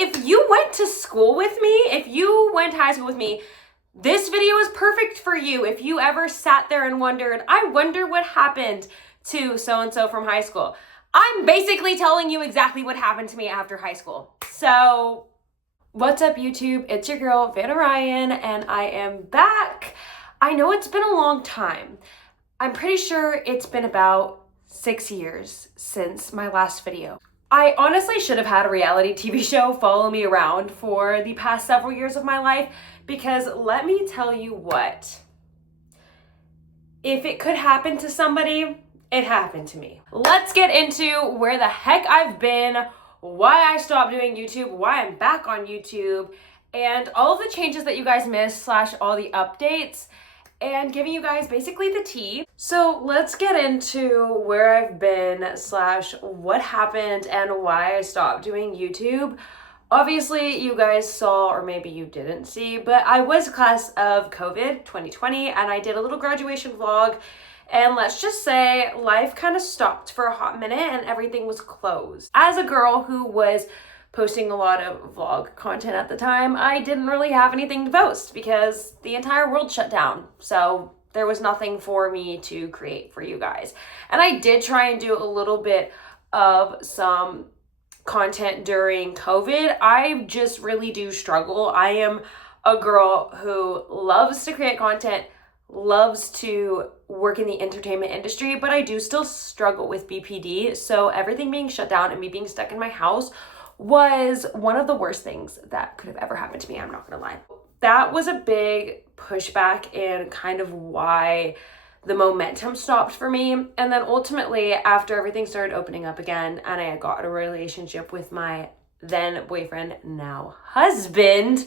if you went to school with me, if you went to high school with me, this video is perfect for you. If you ever sat there and wondered, I wonder what happened to so-and-so from high school. I'm basically telling you exactly what happened to me after high school. So, what's up YouTube? It's your girl, Vanna Ryan, and I am back. I know it's been a long time. I'm pretty sure it's been about 6 years since my last video. I honestly should have had a reality TV show follow me around for the past several years of my life, because let me tell you what, if it could happen to somebody, it happened to me. Let's get into where the heck I've been, why I stopped doing YouTube, why I'm back on YouTube, and all of the changes that you guys missed / all the updates, and giving you guys basically the tea. So let's get into where I've been / what happened and why I stopped doing YouTube. Obviously, you guys saw, or maybe you didn't see, but I was class of COVID 2020, and I did a little graduation vlog, and let's just say life kind of stopped for a hot minute and everything was closed. As a girl who was posting a lot of vlog content at the time, I didn't really have anything to post because the entire world shut down. So there was nothing for me to create for you guys. And I did try and do a little bit of some content during COVID. I just really do struggle. I am a girl who loves to create content, loves to work in the entertainment industry, but I do still struggle with BPD. So everything being shut down and me being stuck in my house was one of the worst things that could have ever happened to me. I'm not gonna lie. That was a big pushback and kind of why the momentum stopped for me. And then ultimately, after everything started opening up again and I got a relationship with my then boyfriend, now husband,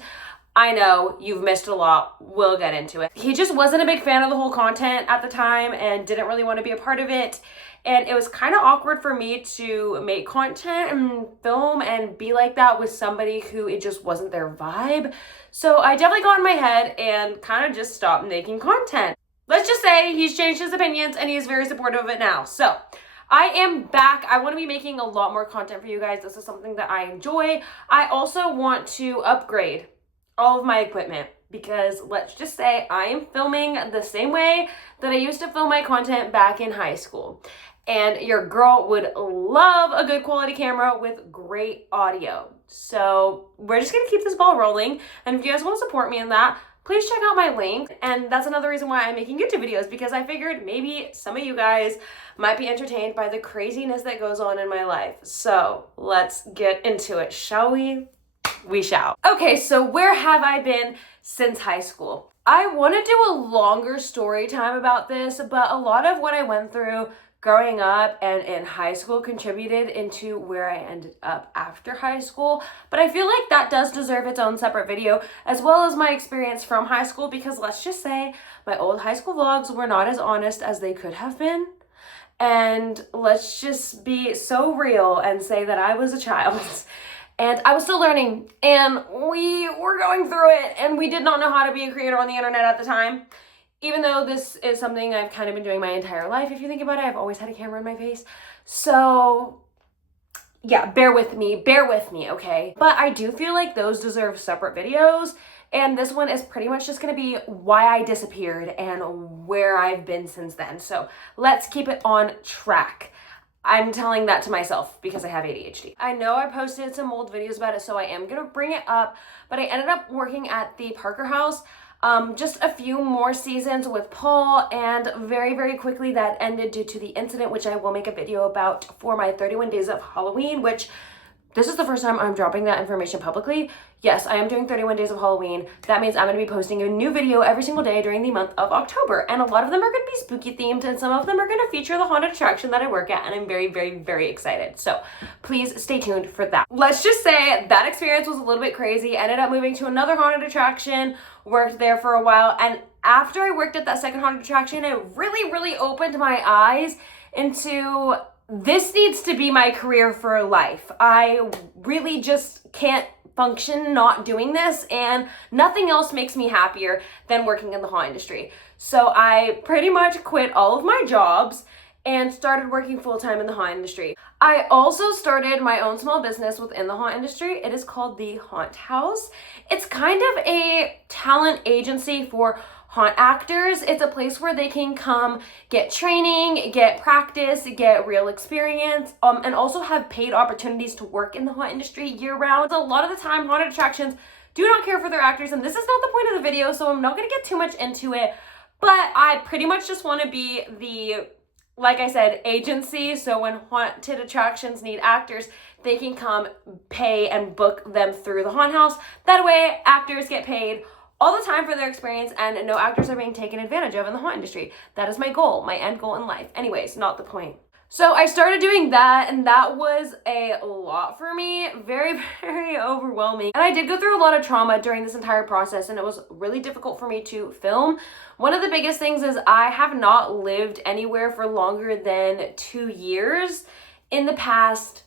I know you've missed a lot. We'll get into it. He just wasn't a big fan of the whole content at the time and didn't really want to be a part of it. And it was kind of awkward for me to make content and film and be like that with somebody who it just wasn't their vibe. So I definitely got in my head and kind of just stopped making content. Let's just say he's changed his opinions and he's very supportive of it now. So I am back. I want to be making a lot more content for you guys. This is something that I enjoy. I also want to upgrade all of my equipment because let's just say I am filming the same way that I used to film my content back in high school. And your girl would love a good quality camera with great audio. So we're just gonna keep this ball rolling. And if you guys want to support me in that, please check out my link. And that's another reason why I'm making YouTube videos, because I figured maybe some of you guys might be entertained by the craziness that goes on in my life. So let's get into it, shall we? We shall. Okay, so where have I been since high school? I want to do a longer story time about this, but a lot of what I went through growing up and in high school contributed into where I ended up after high school. But I feel like that does deserve its own separate video, as well as my experience from high school, because let's just say my old high school vlogs were not as honest as they could have been. And let's just be so real and say that I was a child and I was still learning and we were going through it and we did not know how to be a creator on the internet at the time. Even though this is something I've kind of been doing my entire life, if you think about it, I've always had a camera in my face. So yeah, bear with me, okay? But I do feel like those deserve separate videos. And this one is pretty much just gonna be why I disappeared and where I've been since then. So let's keep it on track. I'm telling that to myself because I have ADHD. I know I posted some old videos about it, so I am gonna bring it up, but I ended up working at the Parker House. Just a few more seasons with Paul, and very, very quickly that ended due to the incident, which I will make a video about for my 31 days of Halloween, which this is the first time I'm dropping that information publicly. Yes, I am doing 31 days of Halloween. That means I'm going to be posting a new video every single day during the month of October. And a lot of them are going to be spooky themed, and some of them are going to feature the haunted attraction that I work at. And I'm very, very, very excited. So please stay tuned for that. Let's just say that experience was a little bit crazy. Ended up moving to another haunted attraction, worked there for a while. And after I worked at that second haunted attraction, it really, really opened my eyes into this needs to be my career for life. I really just can't function not doing this, and nothing else makes me happier than working in the haunt industry. So I pretty much quit all of my jobs and started working full-time in the haunt industry. I also started my own small business within the haunt industry. It is called The Haunt House. It's kind of a talent agency for haunt actors. It's a place where they can come get training, get practice, get real experience, and also have paid opportunities to work in the haunt industry year-round. A lot of the time, haunted attractions do not care for their actors, and this is not the point of the video, so I'm not gonna get too much into it, but I pretty much just wanna be the, like I said, agency. So when haunted attractions need actors, they can come pay and book them through the haunt house. That way, actors get paid all the time for their experience and no actors are being taken advantage of in the haunt industry. That is my goal, my end goal in life. Anyways, not the point. So I started doing that, and that was a lot for me, very, very overwhelming. And I did go through a lot of trauma during this entire process, and it was really difficult for me to film. One of the biggest things is I have not lived anywhere for longer than 2 years in the past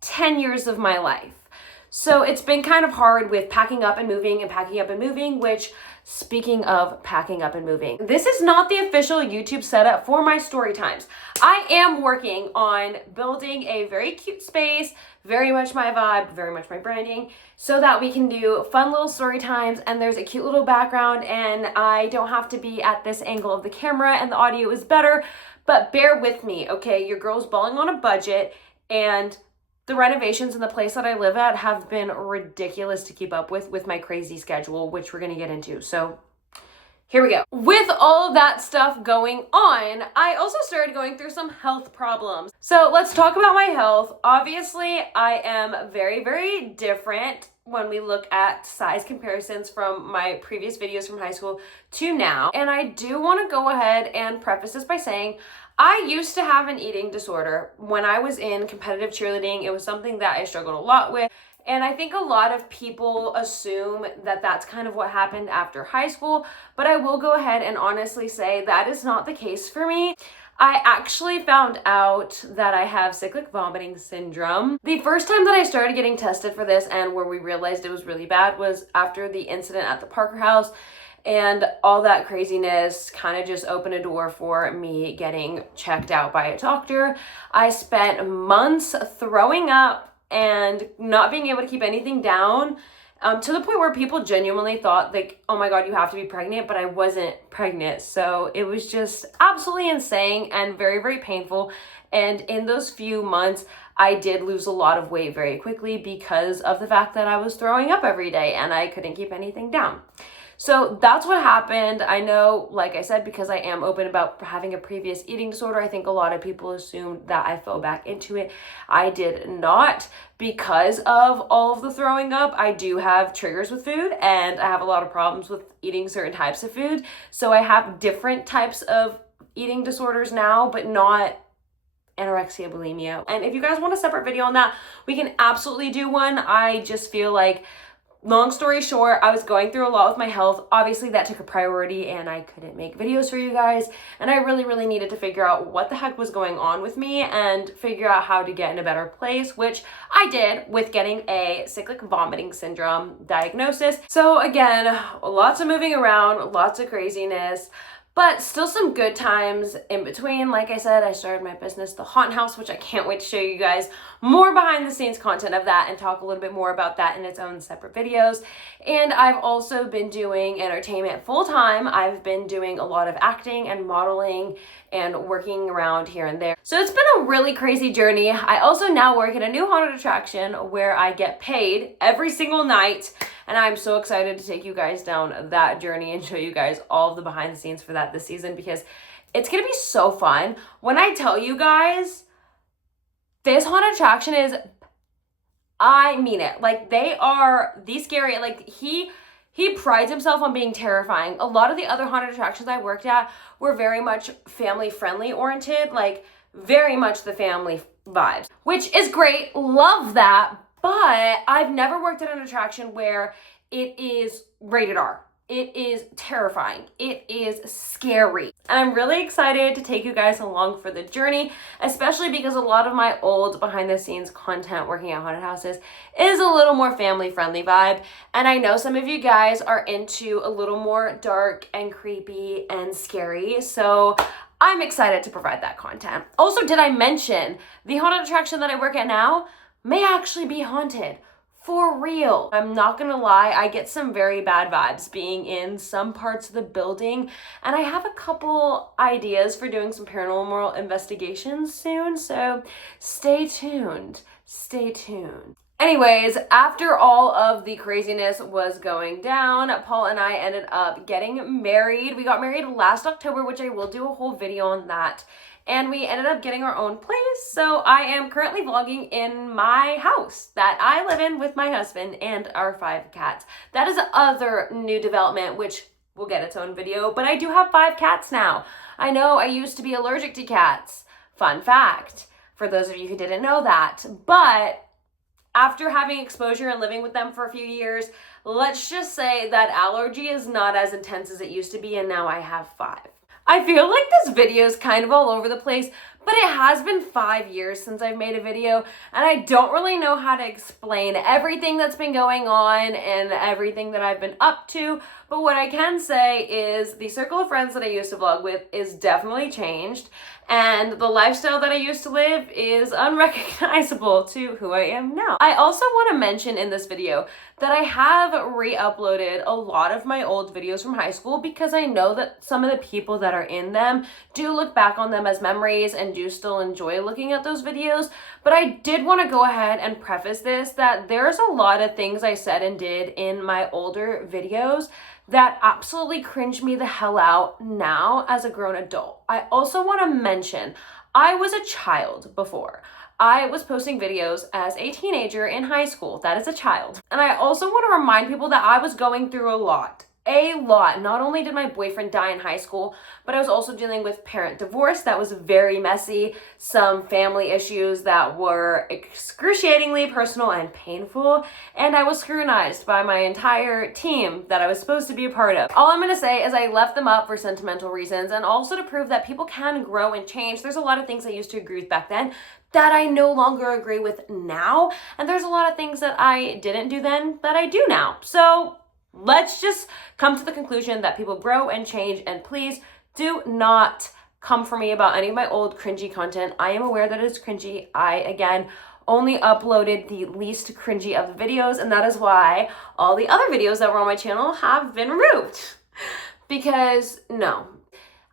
10 years of my life. So it's been kind of hard with packing up and moving and packing up and moving, which, speaking of packing up and moving, this is not the official YouTube setup for my story times. I am working on building a very cute space, very much my vibe, very much my branding, so that we can do fun little story times and there's a cute little background and I don't have to be at this angle of the camera and the audio is better, but bear with me, okay? Your girl's balling on a budget and the renovations in the place that I live at have been ridiculous to keep up with my crazy schedule, which we're gonna get into. So here we go. With all of that stuff going on, I also started going through some health problems. So let's talk about my health. Obviously, I am very, very different when we look at size comparisons from my previous videos from high school to now. And I do wanna go ahead and preface this by saying, I used to have an eating disorder. When I was in competitive cheerleading, it was something that I struggled a lot with. And I think a lot of people assume that that's kind of what happened after high school, but I will go ahead and honestly say that is not the case for me. I actually found out that I have cyclic vomiting syndrome. The first time that I started getting tested for this and where we realized it was really bad was after the incident at the Parker House. And all that craziness kind of just opened a door for me getting checked out by a doctor. I spent months throwing up and not being able to keep anything down, to the point where people genuinely thought like, oh my God, you have to be pregnant, but I wasn't pregnant. So it was just absolutely insane and very, very painful. And in those few months, I did lose a lot of weight very quickly because of the fact that I was throwing up every day and I couldn't keep anything down. So that's what happened. I know, like I said, because I am open about having a previous eating disorder, I think a lot of people assumed that I fell back into it. I did not, because of all of the throwing up. I do have triggers with food and I have a lot of problems with eating certain types of food. So I have different types of eating disorders now, but not anorexia, bulimia. And if you guys want a separate video on that, we can absolutely do one. I just feel like, long story short, I was going through a lot with my health. Obviously, that took a priority and I couldn't make videos for you guys. And I really, really needed to figure out what the heck was going on with me and figure out how to get in a better place, which I did with getting a cyclic vomiting syndrome diagnosis. So again, lots of moving around, lots of craziness, but still some good times in between. Like I said, I started my business, The Haunt House, which I can't wait to show you guys more behind the scenes content of that and talk a little bit more about that in its own separate videos. And I've also been doing entertainment full time. I've been doing a lot of acting and modeling and working around here and there. So it's been a really crazy journey. I also now work at a new haunted attraction where I get paid every single night. And I'm so excited to take you guys down that journey and show you guys all of the behind the scenes for that this season, because it's gonna be so fun. When I tell you guys, this haunted attraction is, I mean it. Like, they are the scary, like he prides himself on being terrifying. A lot of the other haunted attractions I worked at were very much family friendly oriented, like very much the family vibes, which is great, love that. But I've never worked at an attraction where it is rated R. It is terrifying. It is scary. And I'm really excited to take you guys along for the journey, especially because a lot of my old behind the scenes content working at haunted houses is a little more family friendly vibe. And I know some of you guys are into a little more dark and creepy and scary. So I'm excited to provide that content. Also, did I mention the haunted attraction that I work at now may actually be haunted? For real. I'm not gonna lie, I get some very bad vibes being in some parts of the building, and I have a couple ideas for doing some paranormal investigations soon, so stay tuned. Stay tuned. Anyways, after all of the craziness was going down, Paul and I ended up getting married. We got married last October, which I will do a whole video on that. And we ended up getting our own place. So I am currently vlogging in my house that I live in with my husband and our 5 cats. That is other new development, which will get its own video, but I do have 5 cats now. I know I used to be allergic to cats. Fun fact, for those of you who didn't know that. But after having exposure and living with them for a few years, let's just say that allergy is not as intense as it used to be, and now I have 5. I feel like this video is kind of all over the place, but it has been 5 years since I've made a video, and I don't really know how to explain everything that's been going on and everything that I've been up to. But what I can say is the circle of friends that I used to vlog with is definitely changed, and the lifestyle that I used to live is unrecognizable to who I am now. I also want to mention in this video that I have re-uploaded a lot of my old videos from high school because I know that some of the people that are in them do look back on them as memories and do still enjoy looking at those videos. But I did want to go ahead and preface this that there's a lot of things I said and did in my older videos that absolutely cringe me the hell out now as a grown adult. I also want to mention, I was a child before. I was posting videos as a teenager in high school. That is a child. And I also want to remind people that I was going through a lot. Not only did my boyfriend die in high school, but I was also dealing with parent divorce that was very messy, some family issues that were excruciatingly personal and painful, and I was scrutinized by my entire team that I was supposed to be a part of. All I'm gonna say is I left them up for sentimental reasons and also to prove that people can grow and change. There's a lot of things I used to agree with back then that I no longer agree with now, and there's a lot of things that I didn't do then that I do now. So let's just come to the conclusion that people grow and change, and please do not come for me about any of my old cringy content. I am aware that it is cringy. I, again, only uploaded the least cringy of the videos, and that is why all the other videos that were on my channel have been removed. Because, no,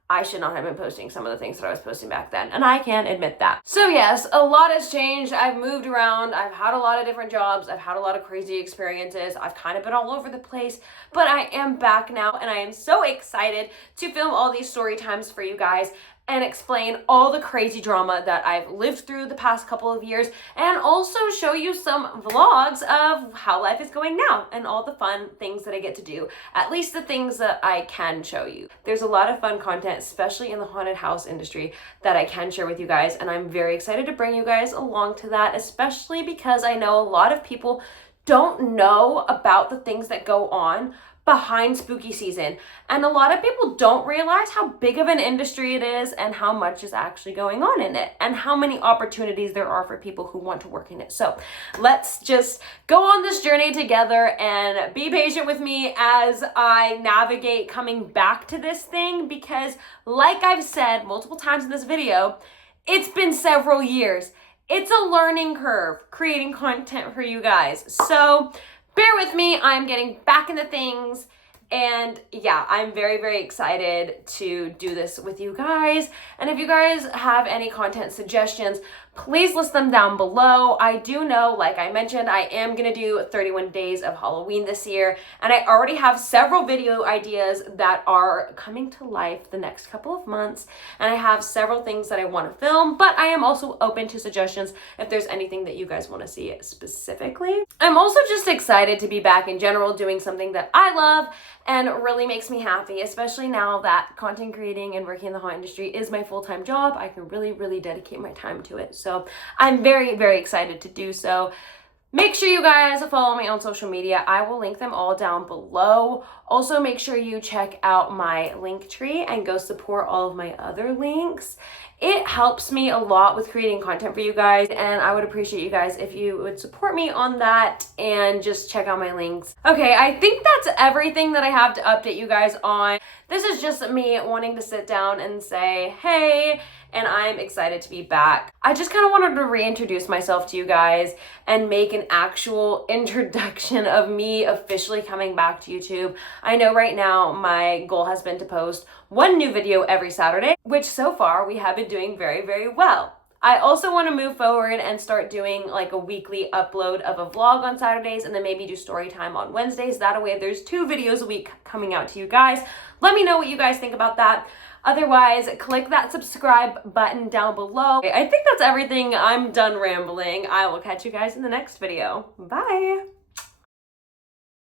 I should not have been posting some of the things that I was posting back then, and I can admit that. So yes, a lot has changed. I've moved around. I've had a lot of different jobs. I've had a lot of crazy experiences. I've kind of been all over the place, but I am back now, and I am so excited to film all these story times for you guys and explain all the crazy drama that I've lived through the past couple of years, and also show you some vlogs of how life is going now and all the fun things that I get to do, at least the things that I can show you. There's a lot of fun content, especially in the haunted house industry, that I can share with you guys, and I'm very excited to bring you guys along to that, especially because I know a lot of people don't know about the things that go on behind spooky season, and a lot of people don't realize how big of an industry it is and how much is actually going on in it and how many opportunities there are for people who want to work in it. So let's just go on this journey together and be patient with me as I navigate coming back to this thing, because like I've said multiple times in this video, it's been several years. It's a learning curve creating content for you guys. So bear with me, I'm getting back into things, and yeah, I'm very, very excited to do this with you guys. And if you guys have any content suggestions, please list them down below. I do know, like I mentioned, I am gonna do 31 days of Halloween this year, and I already have several video ideas that are coming to life the next couple of months, and I have several things that I want to film, but I am also open to suggestions if there's anything that you guys want to see specifically. I'm also just excited to be back in general doing something that I love and really makes me happy, especially now that content creating and working in the haunt industry is my full-time job. I can really, really dedicate my time to it. So I'm very, very excited to do so. Make sure you guys follow me on social media. I will link them all down below. Also, make sure you check out my Linktree and go support all of my other links. It helps me a lot with creating content for you guys, and I would appreciate you guys if you would support me on that and just check out my links. Okay, I think that's everything that I have to update you guys on. This is just me wanting to sit down and say, hey, and I'm excited to be back. I just kind of wanted to reintroduce myself to you guys and make an actual introduction of me officially coming back to YouTube. I know right now my goal has been to post one new video every Saturday, which so far we have been doing very, very well. I also want to move forward and start doing like a weekly upload of a vlog on Saturdays and then maybe do story time on Wednesdays. That way there's 2 videos a week coming out to you guys. Let me know what you guys think about that. Otherwise, click that subscribe button down below. I think that's everything. I'm done rambling. I will catch you guys in the next video. Bye.